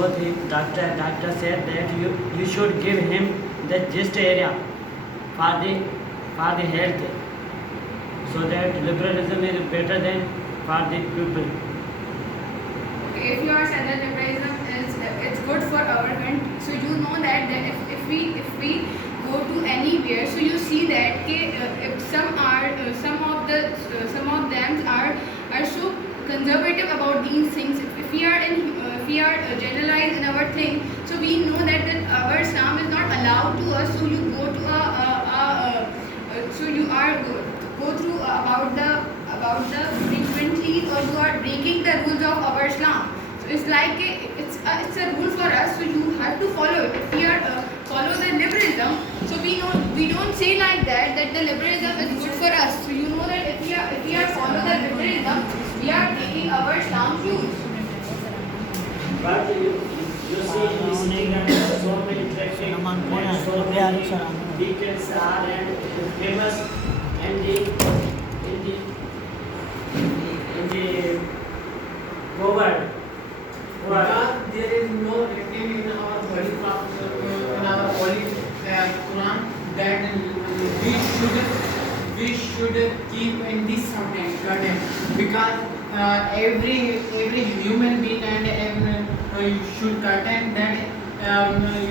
go to doctor said that you should give him the gist area for the health, so that liberalism is better than for the people. Okay, if you are said that liberalism is it's good for our country, so you know that if we go to anywhere, so you see that if some of them are so conservative about these things. If we are generalized in our thing, so we know that our Islam is not allowed to us. So you go to so you are go through about the frequently, or you are breaking the rules of our Islam. So it's like it's a rule for us, so you have to follow it. If we are follow the liberalism, so we don't say like that the liberalism is good for us. So you know that if we are follow the liberalism, we are breaking our Islam rules. But you see in this Instagram, so many traffic and so many details are and famous and in the world. Because there is no written in our holy Quran that we should keep in this curtain, because every human being and should curtain that.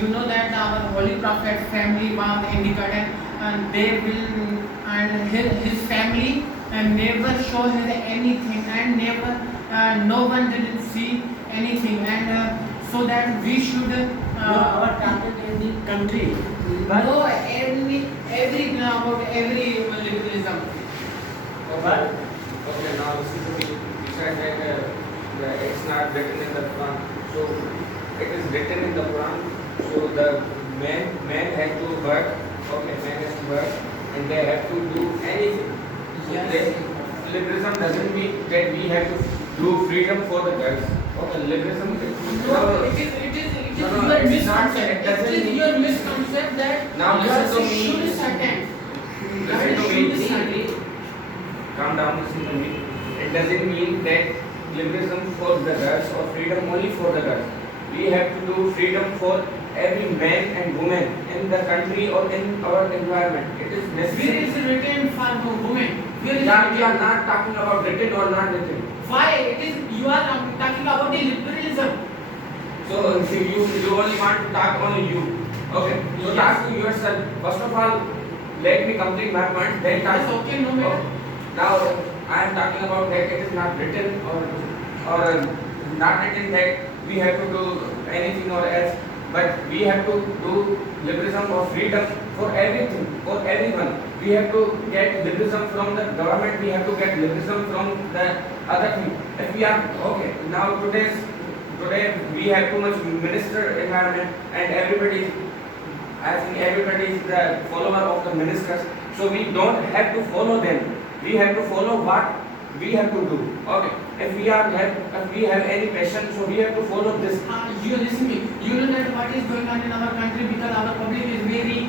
You know that our holy prophet family was in the curtain, and they will and his family and never show him anything, and never no one didn't see anything, and so that we should our target in the country. But know every about every liberalism. but Okay, now listen to me. You said that it's not written in the Quran. So it is written in the Quran. So the man has to work. Okay, man has to work, and they have to do anything. So liberalism doesn't mean that we have to do freedom for the girls. Okay, liberalism. No, it is your misconception. It is your misconception that Now listen to me. should certain. Listen to me. Calm down, listen to me. It doesn't mean that liberalism for the girls or freedom only for the girls. We have to do freedom for every man and woman in the country or in our environment. It is Where necessary. is written for women? Where is Now we are not talking about written or not written. Why it is you are talking about the liberalism? So you only want to talk only you. Okay. So Yes. talk to yourself. First of all, let me complete my point. Then talk. Yes, okay, no matter. Now I am talking about that it is not written or not written that we have to do anything or else, but we have to do liberalism or freedom for everything, for everyone. We have to get liberalism from the government. We have to get liberalism from the other thing. If we are okay, now today we have too much minister environment, and everybody, I think everybody is the follower of the ministers. So we don't have to follow them. We have to follow what we have to do. Okay. If we have any passion, so we have to follow this. You listen me. You know that what is going on in our country, because our public is very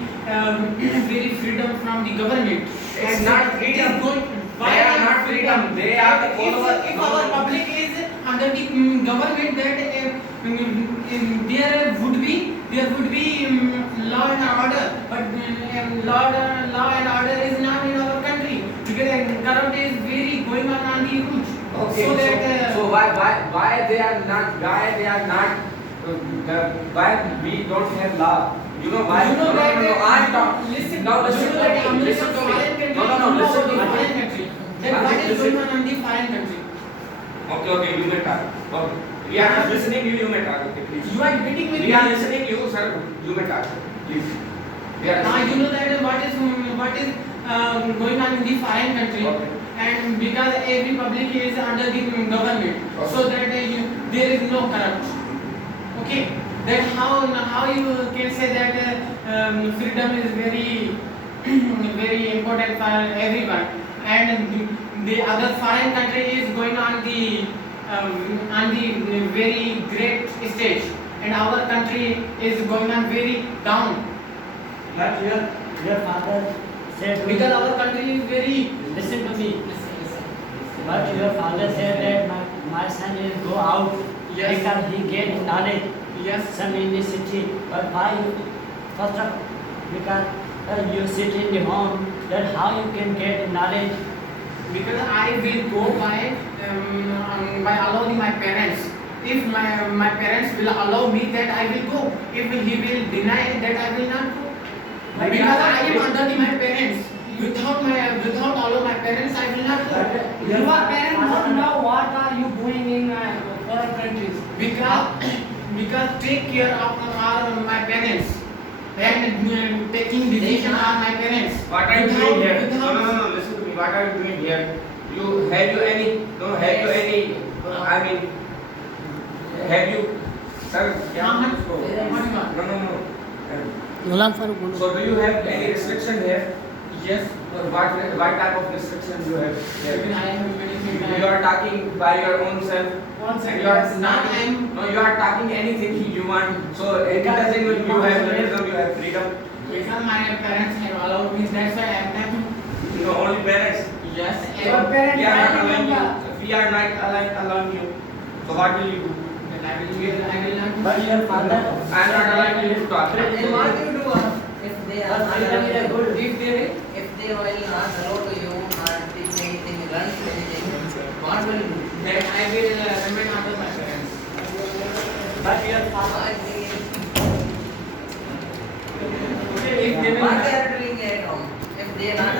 very freedom from the government. It's not freedom. It is going, They are not freedom. They are the follower. If our public is under the government, that there would be law and order, but law and order is not in our country, because government is very going on the rules. Okay. So that So why they are not why we don't have law? You know why? You know that no, I'm talking. listen. Now listen You know to that me. America Listen to me. foreign country. No, listen to me. Foreign country. Then what is going on the foreign country? Okay, you may talk. Okay. We are not listening you may talk. Okay, please. You are debating with We me. are listening you, sir. You may talk. Please. We are Now you listening. know that what is going on in the foreign country, Okay. and because every public is under the government, Okay. so that there is no corrupt. Okay, then how you can say that freedom is very very important for everyone, and the other foreign country is going on the very great stage, and our country is going on very down. but your father said Because our country is very listen to me. But your father said that my son is go out Yes. Because he gained knowledge. Yes. Some in the city, but why you first of because you sit in the home, then how you can get knowledge? Because I will go by allowing my parents. If my parents will allow me, that I will go. If he will deny, that I will not go. But Because you- I am under my parents. Without all my parents, I will not go. Your parents don't know what are you doing in foreign countries. Because take care of my parents and taking decision are my parents. What are you doing here? Without- No, listen to me. What are you doing here? Have you any, I mean, have you, sir, हाँ, हाँ. no. गुलाम फारूक बोलो. So do you have any restriction here? Yes. Or what type of restriction you have Even here? I have many things. You are talking by your own self. One And second. you are Not not, I'm- no, you are talking anything you want. So it doesn't mean you have liberalism, you have freedom. Because my parents have allowed me, that's why I am happy. No, only parents. Yes. Your parents We are not are allowing not you. We are not allowing you. So what will you do? But I will not. But your father, I am not allowing you to talk. Then what do you do if they are But not freedom is a allowed? good. If they will not allow to you or teach anything, learn anything, what will you do? That I will remain under my parents. But your father, I think If they will what not- they are doing at home, if they are not